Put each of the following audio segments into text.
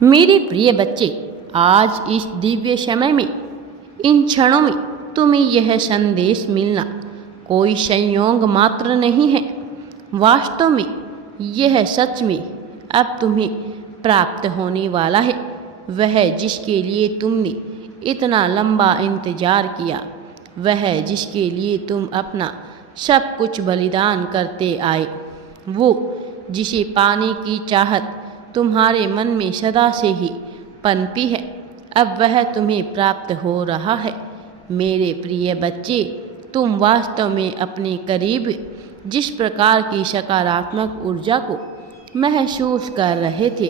मेरे प्रिय बच्चे, आज इस दिव्य समय में, इन क्षणों में तुम्हें यह संदेश मिलना कोई संयोग मात्र नहीं है। वास्तव में यह सच में अब तुम्हें प्राप्त होने वाला है, वह जिसके लिए तुमने इतना लंबा इंतजार किया, वह जिसके लिए तुम अपना सब कुछ बलिदान करते आए, वो जिसे पाने की चाहत तुम्हारे मन में सदा से ही पनपी है, अब वह तुम्हें प्राप्त हो रहा है। मेरे प्रिय बच्चे, तुम वास्तव में अपने करीब जिस प्रकार की सकारात्मक ऊर्जा को महसूस कर रहे थे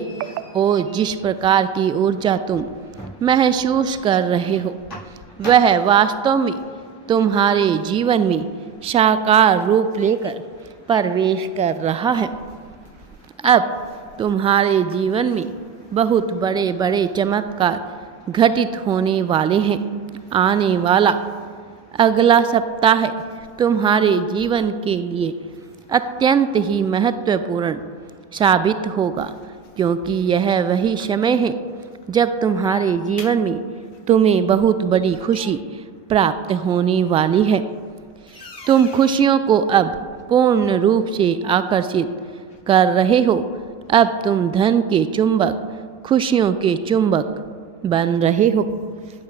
और जिस प्रकार की ऊर्जा तुम महसूस कर रहे हो, वह वास्तव में तुम्हारे जीवन में साकार रूप लेकर प्रवेश कर रहा है। अब तुम्हारे जीवन में बहुत बड़े बड़े चमत्कार घटित होने वाले हैं। आने वाला अगला सप्ताह तुम्हारे जीवन के लिए अत्यंत ही महत्वपूर्ण साबित होगा, क्योंकि यह वही समय है जब तुम्हारे जीवन में तुम्हें बहुत बड़ी खुशी प्राप्त होने वाली है। तुम खुशियों को अब पूर्ण रूप से आकर्षित कर रहे हो। अब तुम धन के चुंबक, खुशियों के चुंबक बन रहे हो।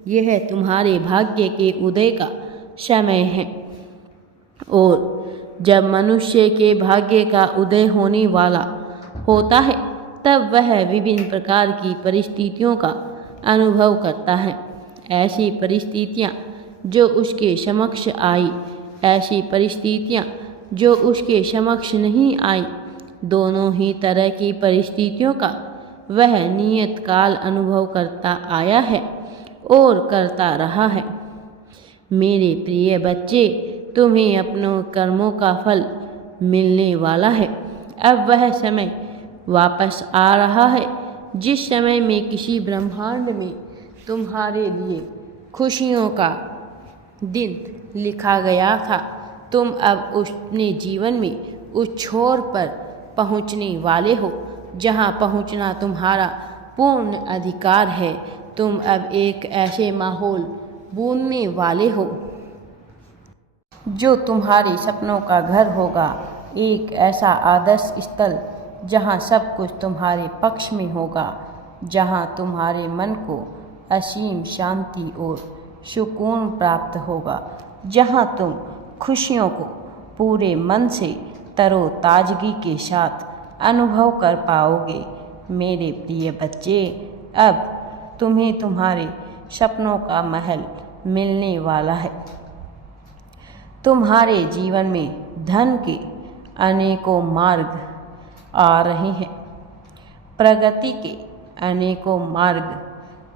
यह तुम्हारे भाग्य के उदय का समय है, और जब मनुष्य के भाग्य का उदय होने वाला होता है, तब वह विभिन्न प्रकार की परिस्थितियों का अनुभव करता है। ऐसी परिस्थितियाँ जो उसके समक्ष आई, ऐसी परिस्थितियाँ जो उसके समक्ष नहीं आई, दोनों ही तरह की परिस्थितियों का वह नियत काल अनुभव करता आया है और करता रहा है। मेरे प्रिय बच्चे, तुम्हें अपनों कर्मों का फल मिलने वाला है। अब वह समय वापस आ रहा है जिस समय में किसी ब्रह्मांड में तुम्हारे लिए खुशियों का दिन लिखा गया था। तुम अब अपने जीवन में उस छोर पर पहुंचने वाले हो जहां पहुंचना तुम्हारा पूर्ण अधिकार है। तुम अब एक ऐसे माहौल बुनने वाले हो जो तुम्हारे सपनों का घर होगा, एक ऐसा आदर्श स्थल जहां सब कुछ तुम्हारे पक्ष में होगा, जहां तुम्हारे मन को असीम शांति और सुकून प्राप्त होगा, जहां तुम खुशियों को पूरे मन से तरोताजगी के साथ अनुभव कर पाओगे। मेरे प्रिय बच्चे, अब तुम्हें तुम्हारे सपनों का महल मिलने वाला है। तुम्हारे जीवन में धन के अनेकों मार्ग आ रहे हैं, प्रगति के अनेकों मार्ग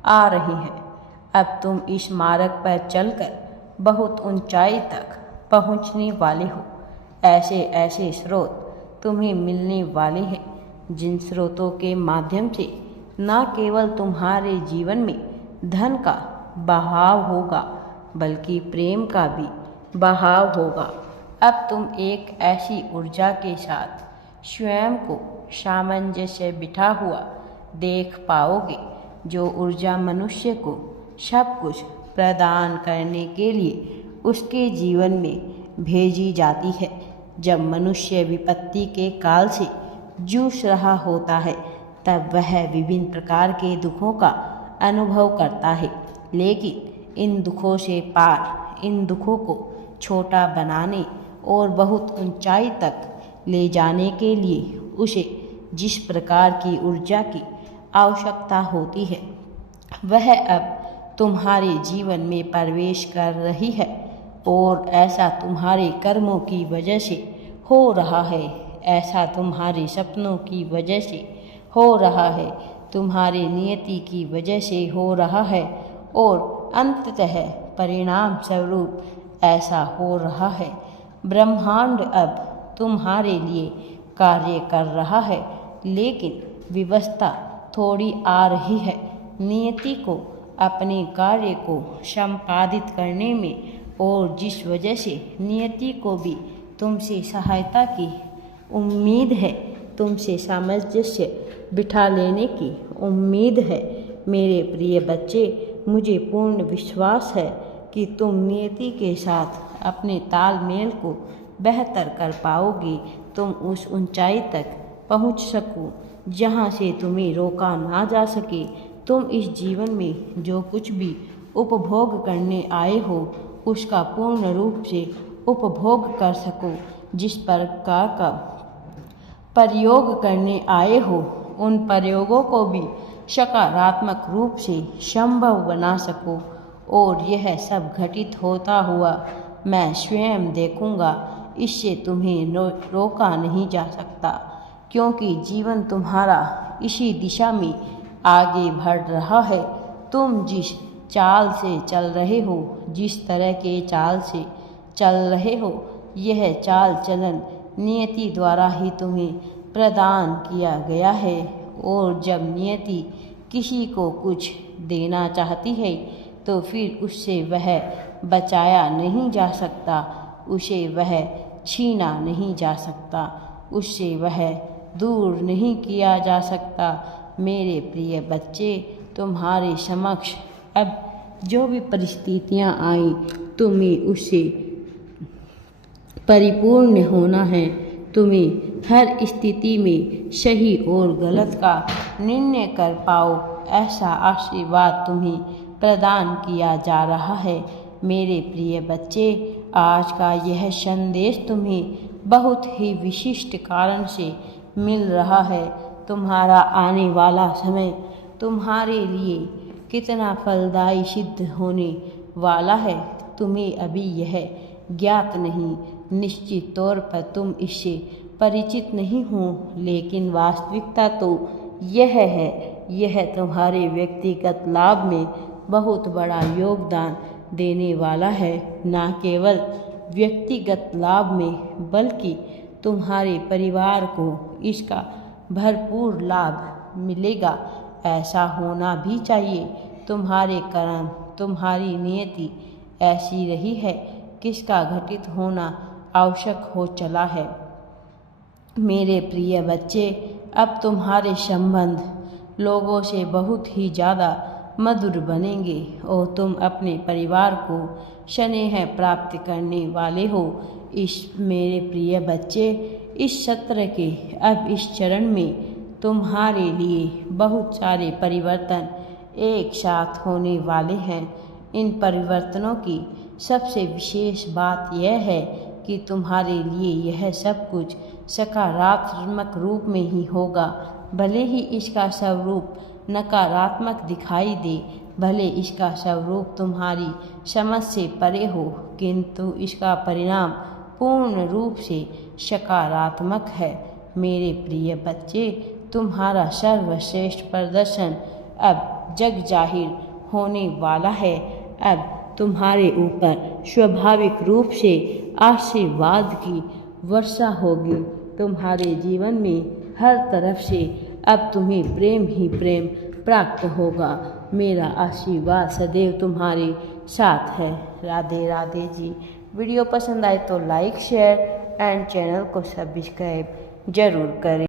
आ रहे हैं। अब तुम इस मार्ग पर चलकर बहुत ऊंचाई तक पहुंचने वाले हो। ऐसे ऐसे स्रोत तुम्हें मिलने वाले हैं जिन स्रोतों के माध्यम से न केवल तुम्हारे जीवन में धन का बहाव होगा, बल्कि प्रेम का भी बहाव होगा। अब तुम एक ऐसी ऊर्जा के साथ स्वयं को सामंजस्य बिठा हुआ देख पाओगे, जो ऊर्जा मनुष्य को सब कुछ प्रदान करने के लिए उसके जीवन में भेजी जाती है। जब मनुष्य विपत्ति के काल से जूझ रहा होता है, तब वह विभिन्न प्रकार के दुखों का अनुभव करता है, लेकिन इन दुखों से पार, इन दुखों को छोटा बनाने और बहुत ऊंचाई तक ले जाने के लिए उसे जिस प्रकार की ऊर्जा की आवश्यकता होती है, वह अब तुम्हारे जीवन में प्रवेश कर रही है। और ऐसा तुम्हारे कर्मों की वजह से हो रहा है, ऐसा तुम्हारे सपनों की वजह से हो रहा है, तुम्हारे नियति की वजह से हो रहा है, और अंततः परिणाम स्वरूप ऐसा हो रहा है। ब्रह्मांड अब तुम्हारे लिए कार्य कर रहा है, लेकिन व्यवस्था थोड़ी आ रही है। नियति को अपने कार्य को संपादित करने में, और जिस वजह से नियति को भी तुमसे सहायता की उम्मीद है, तुमसे सामंजस्य बिठा लेने की उम्मीद है। मेरे प्रिय बच्चे, मुझे पूर्ण विश्वास है कि तुम नियति के साथ अपने तालमेल को बेहतर कर पाओगे। तुम उस ऊंचाई तक पहुंच सको जहां से तुम्हें रोका ना जा सके। तुम इस जीवन में जो कुछ भी उपभोग करने आए हो उसका पूर्ण रूप से उपभोग कर सको। जिस प्रकार का प्रयोग करने आए हो उन प्रयोगों को भी सकारात्मक रूप से संभव बना सको। और यह सब घटित होता हुआ मैं स्वयं देखूंगा। इससे तुम्हें रोका नहीं जा सकता, क्योंकि जीवन तुम्हारा इसी दिशा में आगे बढ़ रहा है। तुम जिस चाल से चल रहे हो, जिस तरह के चाल से चल रहे हो, यह चाल चलन नियति द्वारा ही तुम्हें प्रदान किया गया है। और जब नियति किसी को कुछ देना चाहती है तो फिर उससे वह बचाया नहीं जा सकता, उसे वह छीना नहीं जा सकता, उससे वह दूर नहीं किया जा सकता। मेरे प्रिय बच्चे, तुम्हारे समक्ष अब जो भी परिस्थितियां आई तुम्हें उससे परिपूर्ण होना है। तुम्हें हर स्थिति में सही और गलत का निर्णय कर पाओ, ऐसा आशीर्वाद तुम्हें प्रदान किया जा रहा है। मेरे प्रिय बच्चे, आज का यह संदेश तुम्हें बहुत ही विशिष्ट कारण से मिल रहा है। तुम्हारा आने वाला समय तुम्हारे लिए कितना फलदायी सिद्ध होने वाला है, तुम्हें अभी यह ज्ञात नहीं। निश्चित तौर पर तुम इससे परिचित नहीं हो, लेकिन वास्तविकता तो यह है, यह तुम्हारे व्यक्तिगत लाभ में बहुत बड़ा योगदान देने वाला है। न केवल व्यक्तिगत लाभ में बल्कि तुम्हारे परिवार को इसका भरपूर लाभ मिलेगा। ऐसा होना भी चाहिए। तुम्हारे कर्म, तुम्हारी नियति ऐसी रही है किसका घटित होना आवश्यक हो चला है। मेरे प्रिय बच्चे, अब तुम्हारे संबंध लोगों से बहुत ही ज़्यादा मधुर बनेंगे और तुम अपने परिवार को स्नेह प्राप्त करने वाले हो। मेरे प्रिय बच्चे, इस सत्र के अब इस चरण में तुम्हारे लिए बहुत सारे परिवर्तन एक साथ होने वाले हैं। इन परिवर्तनों की सबसे विशेष बात यह है कि तुम्हारे लिए यह सब कुछ सकारात्मक रूप में ही होगा। भले ही इसका स्वरूप नकारात्मक दिखाई दे, भले इसका स्वरूप तुम्हारी समझ से परे हो, किंतु इसका परिणाम पूर्ण रूप से सकारात्मक है। मेरे प्रिय बच्चे, तुम्हारा सर्वश्रेष्ठ प्रदर्शन अब जग जाहिर होने वाला है। अब तुम्हारे ऊपर स्वाभाविक रूप से आशीर्वाद की वर्षा होगी। तुम्हारे जीवन में हर तरफ से अब तुम्हें प्रेम ही प्रेम प्राप्त होगा। मेरा आशीर्वाद सदैव तुम्हारे साथ है। राधे राधे जी। वीडियो पसंद आए तो लाइक, शेयर एंड चैनल को सब्सक्राइब जरूर करें।